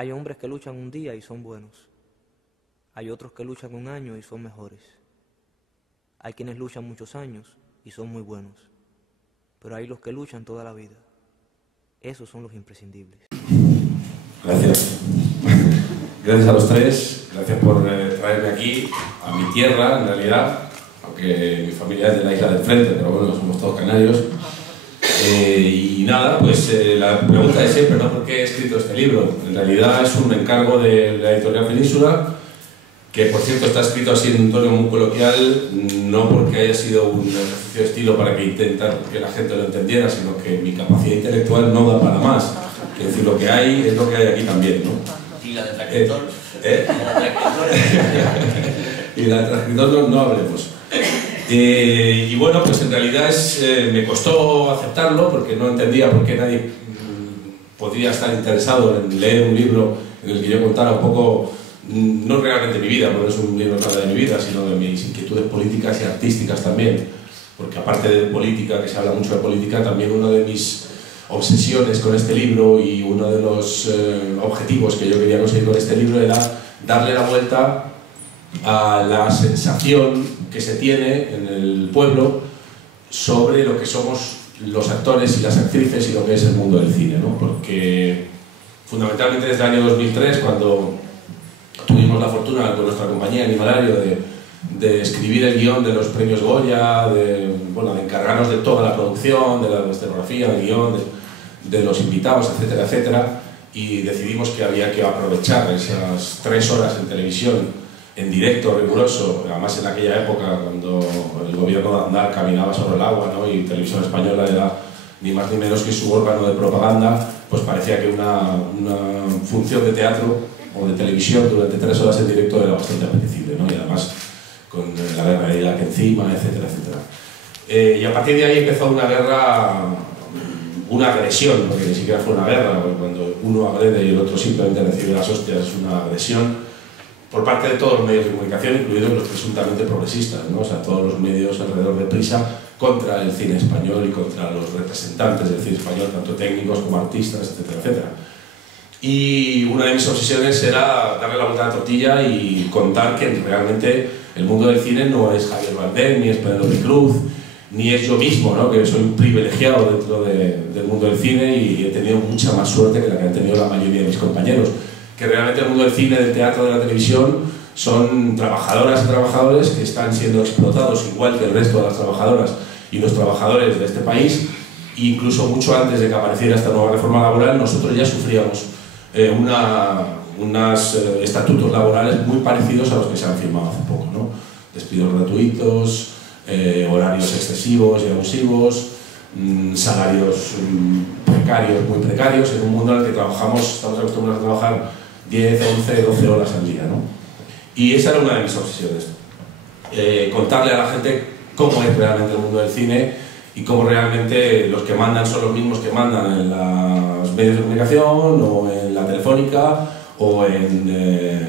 Hay hombres que luchan un día y son buenos. Hay otros que luchan un año y son mejores. Hay quienes luchan muchos años y son muy buenos. Pero hay los que luchan toda la vida. Esos son los imprescindibles. Gracias. Gracias a los tres. Gracias por traerme aquí, a mi tierra, en realidad. Aunque mi familia es de la isla del frente, pero bueno, somos todos canarios. Y nada, pues la pregunta es siempre, ¿no? ¿Por qué he escrito este libro? En realidad es un encargo de la editorial Península, que por cierto está escrito así en un tono muy coloquial, no porque haya sido un ejercicio de estilo para que intentar que la gente lo entendiera, sino que mi capacidad intelectual no da para más. Es decir, lo que hay es lo que hay aquí también, ¿no? Y la de transcriptor. Y la de transcriptor no hablemos. Y bueno, pues en realidad me costó aceptarlo porque no entendía por qué nadie podría estar interesado en leer un libro en el que yo contara un poco, no realmente mi vida, porque no es un libro nada de mi vida, sino de mis inquietudes políticas y artísticas también, porque aparte de política, que se habla mucho de política, también una de mis obsesiones con este libro y uno de los objetivos que yo quería conseguir con este libro era darle la vuelta a la sensación que se tiene en el pueblo sobre lo que somos los actores y las actrices y lo que es el mundo del cine, ¿no? Porque fundamentalmente desde el año 2003, cuando tuvimos la fortuna con nuestra compañía Animalario de escribir el guión de los premios Goya, de encargarnos de toda la producción, de la escenografía, del guión, de los invitados, etcétera, etcétera, y decidimos que había que aprovechar esas 3 horas en televisión en directo, riguroso, además en aquella época cuando el gobierno de Aznar caminaba sobre el agua, ¿no? Y Televisión Española era ni más ni menos que su órgano de propaganda, pues parecía que una función de teatro o de televisión durante 3 horas en directo era bastante apetecible, ¿no? Y además con la guerra de Irak encima, etcétera, etcétera. Y a partir de ahí empezó una guerra, una agresión, porque ni siquiera fue una guerra, porque cuando uno agrede y el otro simplemente recibe las hostias es una agresión, por parte de todos los medios de comunicación, incluidos los presuntamente progresistas, ¿no? O sea, todos los medios alrededor de Prisa, contra el cine español y contra los representantes del cine español, tanto técnicos como artistas, etcétera, etcétera. Y una de mis obsesiones era darle la vuelta a la tortilla y contar que realmente el mundo del cine no es Javier Bardem, ni es Penélope Cruz, ni es yo mismo, ¿no? Que soy un privilegiado dentro del mundo del cine y he tenido mucha más suerte que la que han tenido la mayoría de mis compañeros. Que realmente el mundo del cine, del teatro, de la televisión son trabajadoras y trabajadores que están siendo explotados igual que el resto de las trabajadoras y los trabajadores de este país. Incluso mucho antes de que apareciera esta nueva reforma laboral, nosotros ya sufríamos unos estatutos laborales muy parecidos a los que se han firmado hace poco, ¿no? Despidos gratuitos, horarios excesivos y abusivos, salarios precarios, muy precarios, en un mundo en el que estamos acostumbrados a trabajar 10, 11, 12 horas al día, ¿no? Y esa era una de mis obsesiones, contarle a la gente cómo es realmente el mundo del cine y cómo realmente los que mandan son los mismos que mandan en los medios de comunicación o en la telefónica o en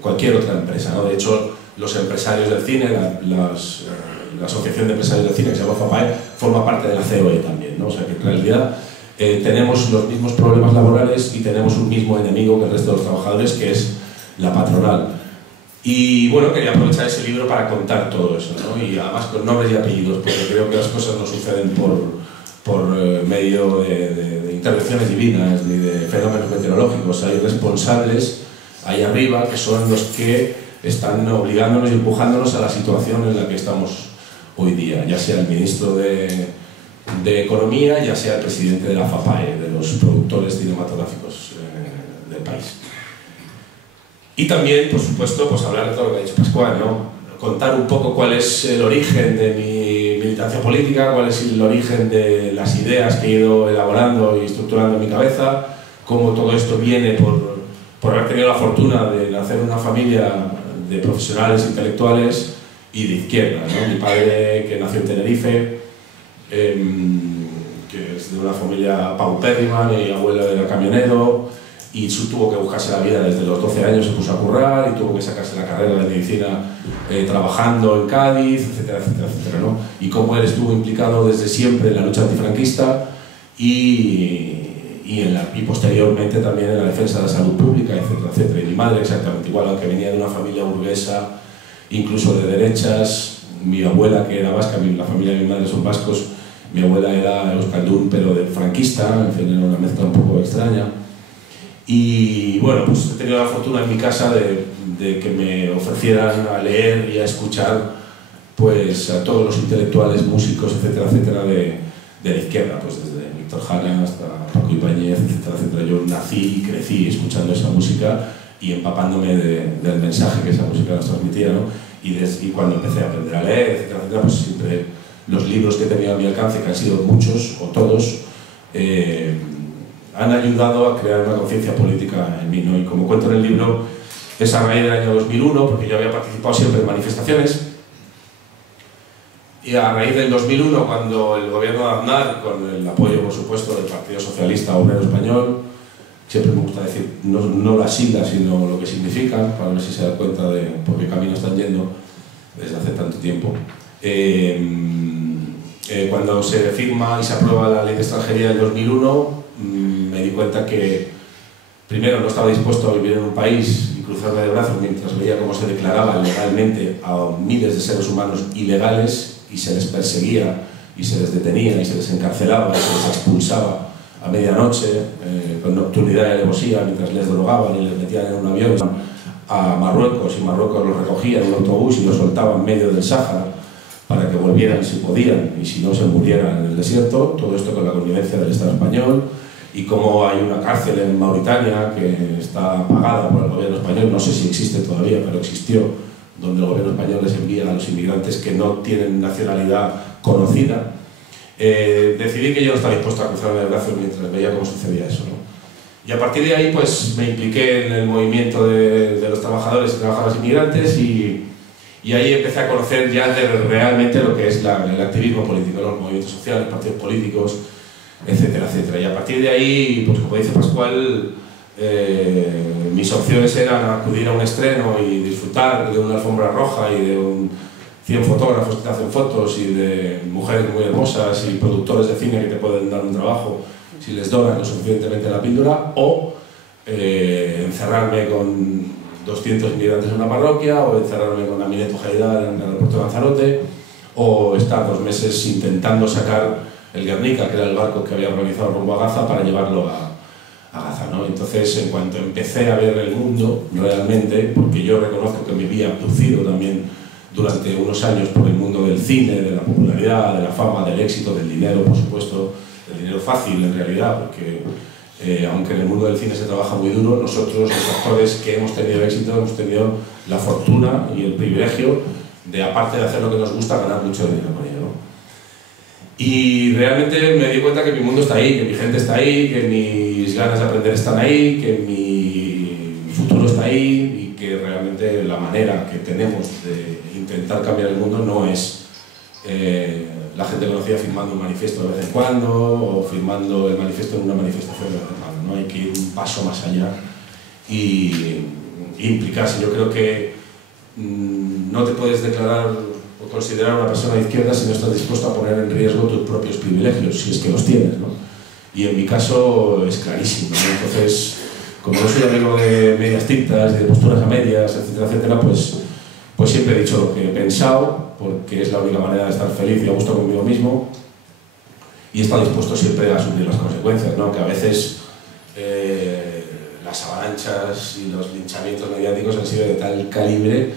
cualquier otra empresa, ¿no? De hecho, los empresarios del cine, la Asociación de Empresarios del Cine, que se llama FAPAE, forma parte de la COE también, ¿no? O sea que en realidad tenemos los mismos problemas laborales y tenemos un mismo enemigo que el resto de los trabajadores, que es la patronal. Y bueno, quería aprovechar ese libro para contar todo eso, ¿no? Y además con nombres y apellidos, porque creo que las cosas no suceden por medio de intervenciones divinas ni de fenómenos meteorológicos. Hay responsables ahí arriba que son los que están obligándonos y empujándonos a la situación en la que estamos hoy día, ya sea el ministro de Economía, ya sea el presidente de la FAPAE, de los productores cinematográficos del país. Y también, por supuesto, pues hablar de todo lo que ha dicho Pascual, ¿no? Contar un poco cuál es el origen de mi militancia política, cuál es el origen de las ideas que he ido elaborando y estructurando en mi cabeza, cómo todo esto viene por haber tenido la fortuna de nacer en una familia de profesionales intelectuales y de izquierda, ¿no? Mi padre, que nació en Tenerife, que es de una familia paupérrima, mi abuelo era camionero y tuvo que buscarse la vida desde los 12 años, se puso a currar y tuvo que sacarse la carrera de medicina trabajando en Cádiz, etcétera, etcétera, etcétera, ¿no? Y cómo él estuvo implicado desde siempre en la lucha antifranquista y y posteriormente también en la defensa de la salud pública, etcétera, etcétera. Y mi madre exactamente igual, aunque venía de una familia burguesa, incluso de derechas. Mi abuela, que era vasca, la familia de mi madre son vascos, mi abuela era euskaldun, pero del franquista, en fin, era una mezcla un poco extraña. Y bueno, pues he tenido la fortuna en mi casa de que me ofrecieran a leer y a escuchar pues a todos los intelectuales, músicos, etcétera, etcétera, de la izquierda, pues desde Víctor Jara hasta Paco Ibáñez, etcétera, etcétera. Yo nací y crecí escuchando esa música y empapándome del mensaje que esa música nos transmitía, ¿no? Y cuando empecé a aprender a leer, etcétera, etcétera, pues siempre los libros que he tenido a mi alcance, que han sido muchos o todos, han ayudado a crear una conciencia política en mí, ¿no? Y como cuento en el libro, es a raíz del año 2001, porque yo había participado siempre en manifestaciones, y a raíz del 2001, cuando el gobierno de Aznar, con el apoyo, por supuesto, del Partido Socialista Obrero Español, siempre me gusta decir, no las siglas, sino lo que significan, para ver si se dan cuenta de por qué camino están yendo desde hace tanto tiempo. Cuando se firma y se aprueba la Ley de Extranjería del 2001, me di cuenta que, primero, no estaba dispuesto a vivir en un país y cruzarme de brazos mientras veía cómo se declaraba legalmente a miles de seres humanos ilegales y se les perseguía y se les detenía y se les encarcelaba y se les expulsaba a medianoche con nocturnidad y alevosía mientras les drogaban y les metían en un avión a Marruecos, y Marruecos los recogía en un autobús y los soltaba en medio del Sáhara para que volvieran si podían y si no se murieran en el desierto. Todo esto con la connivencia del Estado español. Y como hay una cárcel en Mauritania que está pagada por el gobierno español, no sé si existe todavía, pero existió, donde el gobierno español les envía a los inmigrantes que no tienen nacionalidad conocida. Decidí que yo no estaba dispuesto a cruzarme de brazos mientras veía cómo sucedía eso, ¿no? Y a partir de ahí pues me impliqué en el movimiento de los trabajadores y trabajadoras inmigrantes, y ahí empecé a conocer ya realmente lo que es el activismo político, los movimientos sociales, partidos políticos, etcétera, etcétera. Y a partir de ahí, pues como dice Pascual, mis opciones eran acudir a un estreno y disfrutar de una alfombra roja y de 100 fotógrafos que te hacen fotos y de mujeres muy hermosas y productores de cine que te pueden dar un trabajo si les donan lo suficientemente la píldora, o encerrarme con 200 inmigrantes en una parroquia, o encerrarme con Amineto Haidar en el aeropuerto de Lanzarote, o estar 2 meses intentando sacar el Guernica, que era el barco que había organizado rumbo a Gaza, para llevarlo a Gaza, ¿no? Entonces, en cuanto empecé a ver el mundo realmente, porque yo reconozco que me vi abducido también durante unos años por el mundo del cine, de la popularidad, de la fama, del éxito, del dinero, por supuesto, del dinero fácil en realidad, porque aunque en el mundo del cine se trabaja muy duro, nosotros, los actores que hemos tenido éxito, hemos tenido la fortuna y el privilegio de, aparte de hacer lo que nos gusta, ganar mucho dinero con ello, ¿no? Y realmente me di cuenta que mi mundo está ahí, que mi gente está ahí, que mis ganas de aprender están ahí, que mi futuro está ahí, y que realmente la manera que tenemos de intentar cambiar el mundo no es la gente conocida firmando un manifiesto de vez en cuando o firmando el manifiesto en una manifestación de vez en cuando, ¿no? Hay que ir un paso más allá y implicarse. Yo creo que no te puedes declarar o considerar una persona de izquierda si no estás dispuesto a poner en riesgo tus propios privilegios, si es que los tienes, ¿no? Y en mi caso es clarísimo, ¿no? Entonces, como no soy amigo de medias tintas, de posturas a medias, etcétera, etcétera, pues siempre he dicho lo que he pensado, porque es la única manera de estar feliz y a gusto conmigo mismo, y he estado dispuesto siempre a asumir las consecuencias, ¿no? Que a veces las avalanchas y los linchamientos mediáticos han sido de tal calibre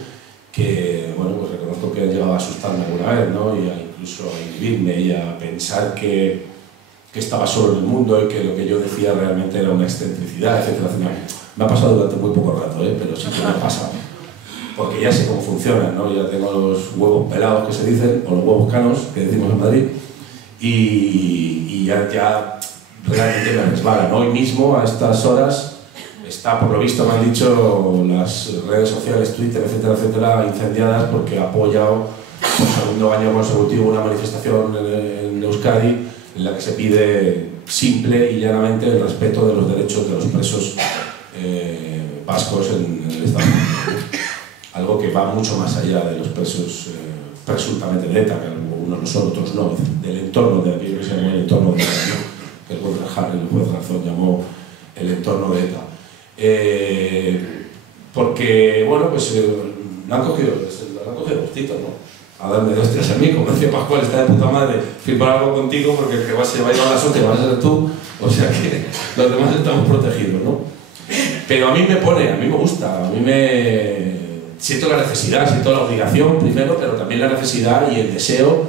que, bueno, pues reconozco que han llegado a asustarme alguna vez, ¿no? Y incluso a inhibirme y a pensar que estaba solo en el mundo y que lo que yo decía realmente era una excentricidad, etcétera, etcétera. Me ha pasado durante muy poco rato, pero sí que me ha pasado. Porque ya sé cómo funcionan, ¿no? Ya tengo los huevos pelados que se dicen, o los huevos canos, que decimos en Madrid, y ya realmente me resbalan. Hoy mismo, a estas horas, está, por lo visto, me han dicho, las redes sociales, Twitter, etcétera, etcétera, incendiadas porque ha apoyado por segundo año consecutivo una manifestación en Euskadi en la que se pide simple y llanamente el respeto de los derechos de los presos vascos en el Estado. Algo que va mucho más allá de los presos presuntamente de ETA, que unos lo son, otros no, del entorno de aquello que se llama el entorno de ETA, ¿no? Que es el juez Garzón llamó el entorno de ETA. Porque, bueno, pues lo han cogido gustito, ¿no? A darme 2 días a mí, como decía Pascual, está de puta madre firmar algo contigo porque el que se va a llevar la suerte va a ser tú, o sea que los demás estamos protegidos, ¿no? Pero a mí me gusta, siento la necesidad, siento la obligación primero, pero también la necesidad y el deseo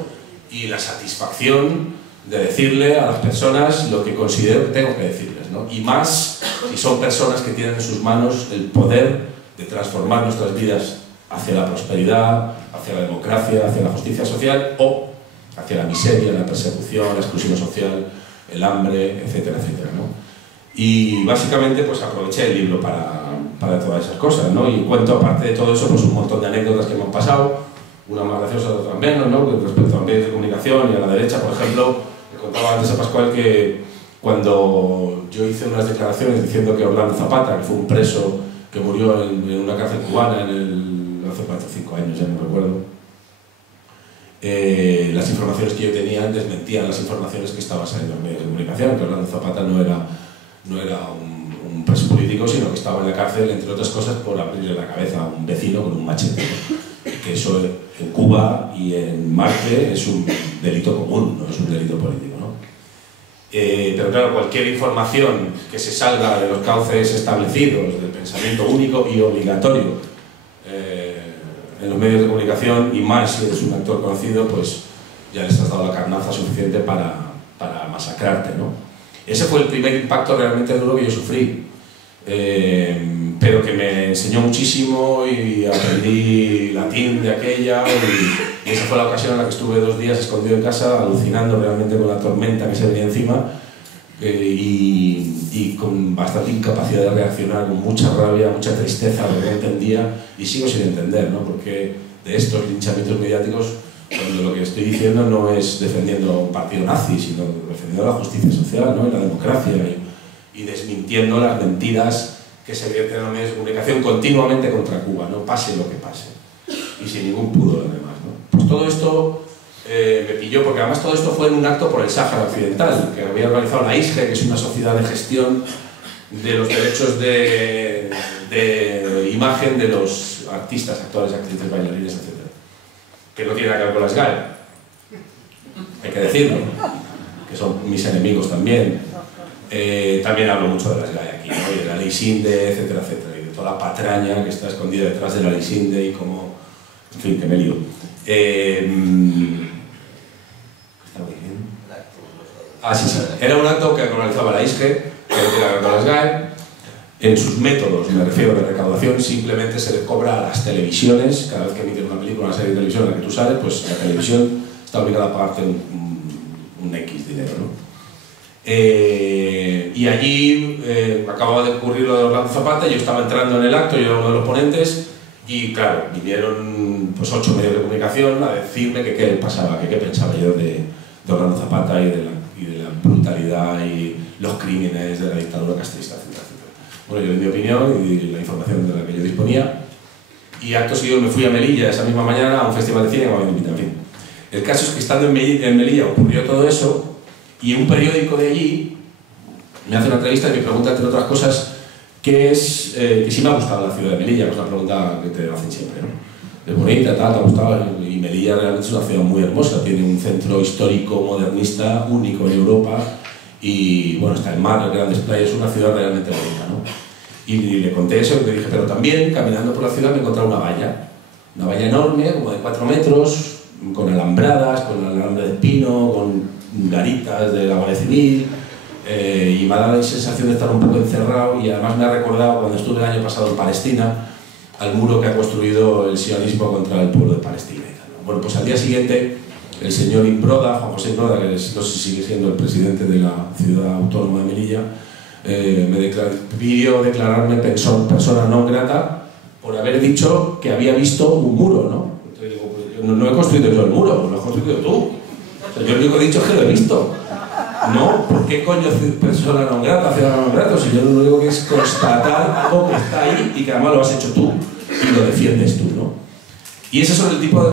y la satisfacción de decirle a las personas lo que considero que tengo que decirles, ¿no? Y más si son personas que tienen en sus manos el poder de transformar nuestras vidas hacia la prosperidad, hacia la democracia, hacia la justicia social o hacia la miseria, la persecución, la exclusión social, el hambre, etcétera, etcétera, ¿no? Y básicamente pues aproveché el libro para todas esas cosas, ¿no? Y cuento, aparte de todo eso, pues un montón de anécdotas que me han pasado, una más graciosa, otra menos, ¿no? Respecto a los medios de comunicación y a la derecha, por ejemplo, le contaba antes a Pascual que cuando yo hice unas declaraciones diciendo que Orlando Zapata, que fue un preso que murió en una cárcel cubana hace 4 o 5 años, ya no recuerdo, las informaciones que yo tenía desmentían las informaciones que estaban saliendo en los medios de comunicación, que Orlando Zapata no era un preso político, sino que estaba en la cárcel, entre otras cosas, por abrirle la cabeza a un vecino con un machete. Que eso en Cuba y en Marte es un delito común, no es un delito político, ¿no? Pero claro, cualquier información que se salga de los cauces establecidos del pensamiento único y obligatorio en los medios de comunicación, y más si eres un actor conocido, pues ya les has dado la carnaza suficiente para masacrarte, ¿no? Ese fue el primer impacto realmente duro que yo sufrí, pero que me enseñó muchísimo y aprendí latín de aquella, y esa fue la ocasión en la que estuve 2 días escondido en casa, alucinando realmente con la tormenta que se venía encima, y con bastante incapacidad de reaccionar, con mucha rabia, mucha tristeza, porque no entendía, y sigo sin entender, ¿no? Porque de estos linchamientos mediáticos, cuando lo que estoy diciendo no es defendiendo un partido nazi, sino defendiendo la justicia social, ¿no? Y la democracia, y desmintiendo las mentiras que se vierten en los medios de comunicación continuamente contra Cuba, ¿no? Pase lo que pase, y sin ningún pudor además, ¿no? Pues todo esto me pilló, porque además todo esto fue en un acto por el Sáhara Occidental, que había organizado la ISGE, que es una sociedad de gestión de los derechos de imagen de los artistas, actores, actrices, bailarines, etc. Que no tiene nada que ver con las GAE, hay que decirlo, que son mis enemigos también. También hablo mucho de las GAE aquí, ¿no? Y de la ley Sinde, etcétera, etcétera, y de toda la patraña que está escondida detrás de la ley Sinde y cómo... En fin, que me lío. Sí. Era un acto que organizaba la ISGE, que no tiene que ver con las GAE. En sus métodos, me refiero, de recaudación, simplemente se le cobra a las televisiones, cada vez que emiten una película, una serie de televisión en la que tú sales, pues la televisión está obligada a pagarte un X dinero, ¿no? Y allí acababa de ocurrir lo de Orlando Zapata, yo estaba entrando en el acto, yo era uno de los ponentes, y claro, vinieron pues 8 medios de comunicación a decirme que qué pasaba, que qué pensaba yo de Orlando Zapata y de la brutalidad y los crímenes de la dictadura castrista, etc. Bueno, yo di mi opinión y la información de la que yo disponía, y acto seguido me fui a Melilla esa misma mañana a un festival de cine que me habían invitado, en fin. El caso es que estando en Melilla ocurrió todo eso, y un periódico de allí me hace una entrevista y me pregunta, entre otras cosas, que si me ha gustado la ciudad de Melilla, que es una pregunta que te hacen siempre, ¿no? Es bonita, tal, te ha gustado, y Melilla realmente es una ciudad muy hermosa, tiene un centro histórico modernista único en Europa, y bueno, está el mar, las grandes playas, es una ciudad realmente bonita, ¿no? Y le conté eso y le dije, pero también caminando por la ciudad me he encontrado una valla enorme, como de 4 metros, con alambradas, con alambre de pino, con garitas de la Guardia Civil, y me ha dado la sensación de estar un poco encerrado, y además me ha recordado cuando estuve el año pasado en Palestina al muro que ha construido el sionismo contra el pueblo de Palestina. Bueno, pues al día siguiente el señor Imbroda, Juan José Imbroda, que no sé si sigue siendo el presidente de la ciudad autónoma de Melilla, me pidió declararme persona non grata por haber dicho que había visto un muro, ¿no? Entonces digo, pues, no he construido yo el muro, lo has construido tú. O sea, yo lo único que he dicho es que lo he visto. No, ¿por qué coño persona non grata, ciudadano non grato? Si yo lo único que es constatar algo que está ahí y que además lo has hecho tú y lo defiendes tú, ¿no? Y esos son el tipo de